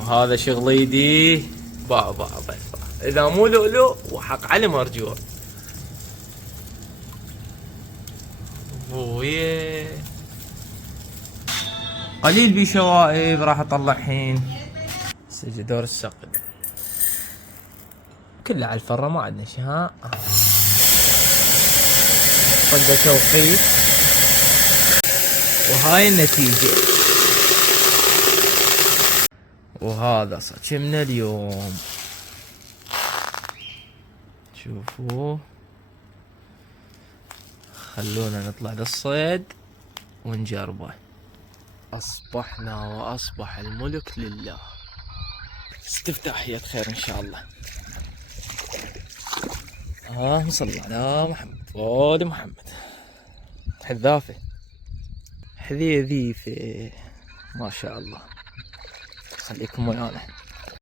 وهذا شغل يدي بابا اذا مو لؤلؤ وحق علي مرجوع. ابويه قليل بي شوائب راح اطلع حين. سجل دور السقل كله على الفرة ما عندنا شيء. ها صدق توقيت وهاي النتيجة. وهذا صكمنا اليوم. شوفوا خلونا نطلع للصيد ونجربه. اصبحنا واصبح الملك لله. استفتاحية خير ان شاء الله. نصلي على محمد وآل محمد. حذافة حذيذيفة ما شاء الله. خليكم ويانا.